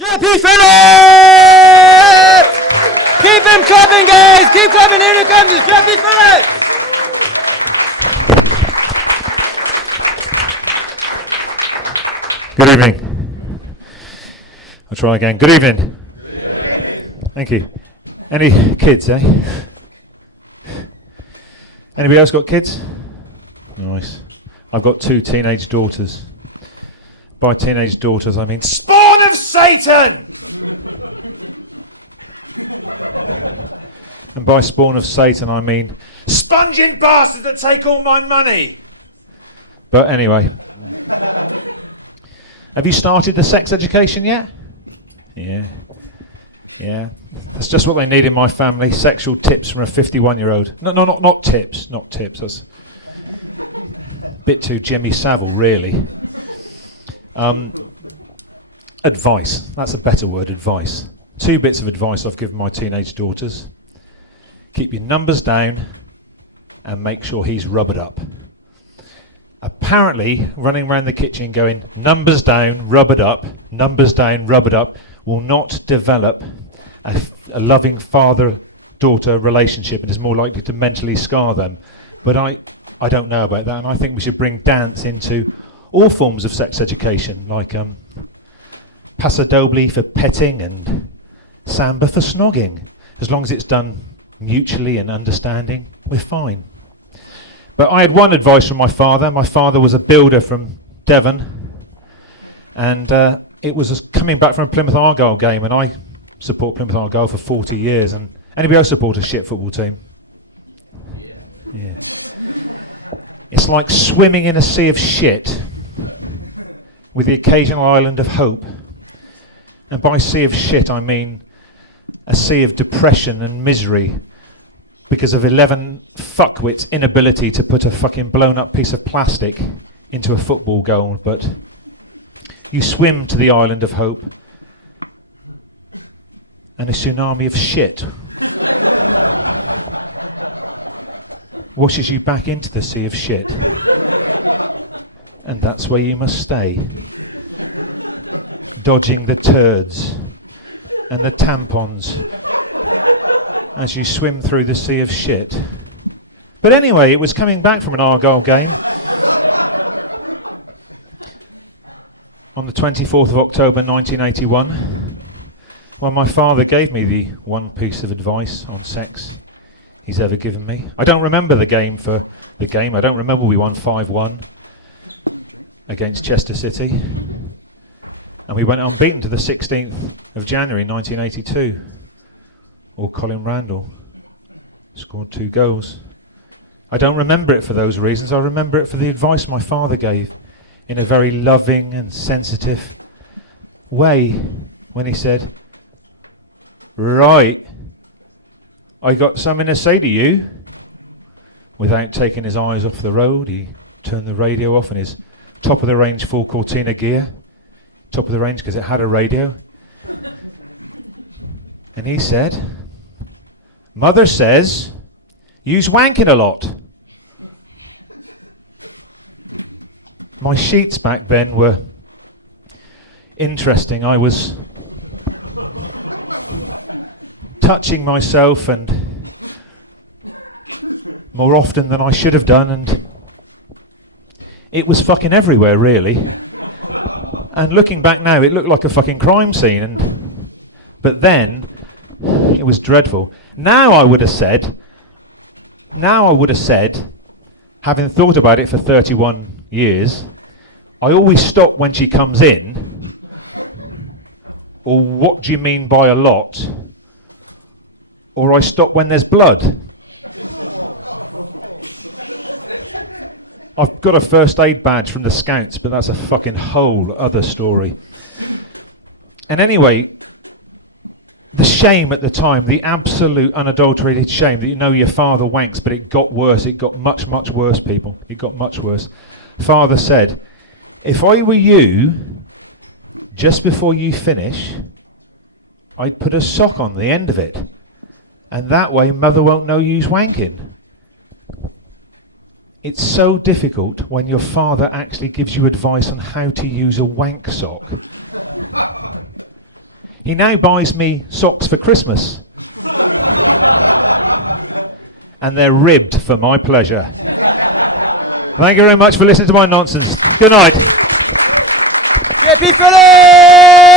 Phillips! Keep him clapping, guys! Keep clapping, here it comes, Jeffy Phillips! Good evening. I'll try again. Good evening. Thank you. Any kids, eh? Anybody else got kids? Nice. I've got 2 teenage daughters. By teenage daughters, I mean spawn of Satan! And by spawn of Satan, I mean sponging bastards that take all my money! But anyway. Have you started the sex education yet? Yeah. Yeah. That's just what they need in my family. Sexual tips from a 51-year-old. No, not tips. Not tips. That's a bit too Jimmy Savile, really. Advice. That's a better word, advice. 2 bits of advice I've given my teenage daughters. Keep your numbers down and make sure he's rubbered up. Apparently, running around the kitchen going, numbers down, rubbered up, numbers down, rubbered up, will not develop a loving father-daughter relationship and is more likely to mentally scar them. But I don't know about that, and I think we should bring dance into all forms of sex education, like Paso Doble for petting and samba for snogging. As long as it's done mutually and understanding, we're fine. But I had one advice from my father. My father was a builder from Devon, and it was coming back from a Plymouth Argyle game, and I support Plymouth Argyle for 40 years. And anybody else support a shit football team? Yeah. It's like swimming in a sea of shit with the occasional island of hope. And by sea of shit, I mean a sea of depression and misery because of 11 fuckwits' inability to put a fucking blown up piece of plastic into a football goal. But you swim to the island of hope, and a tsunami of shit washes you back into the sea of shit. And that's where you must stay, dodging the turds and the tampons as you swim through the sea of shit. But anyway, it was coming back from an Argyle game on the 24th of October 1981, when my father gave me the one piece of advice on sex he's ever given me. I don't remember the game for the game. I don't remember we won 5-1 against Chester City. And we went unbeaten to the 16th of January 1982. Or Colin Randall scored 2 goals. I don't remember it for those reasons. I remember it for the advice my father gave in a very loving and sensitive way when he said, "Right, I got something to say to you." Without taking his eyes off the road, he turned the radio off in his top-of-the-range full Cortina gear. Top of the range because it had a radio. And he said, "Mother says, you's wanking a lot." My sheets back then were interesting. I was touching myself and more often than I should have done, and it was fucking everywhere, really. And looking back now, it looked like a fucking crime scene. But then, it was dreadful. Now I would have said, having thought about it for 31 years, I always stop when she comes in. Or what do you mean by a lot? Or I stop when there's blood. I've got a first aid badge from the Scouts, but that's a fucking whole other story. And anyway, the shame at the time, the absolute unadulterated shame that you know your father wanks, but it got worse. It got much, much worse, people. It got much worse. Father said, "If I were you, just before you finish, I'd put a sock on the end of it. And that way mother won't know you's wanking." It's so difficult when your father actually gives you advice on how to use a wank sock. He now buys me socks for Christmas. And they're ribbed for my pleasure. Thank you very much for listening to my nonsense. Good night. JP Phillips!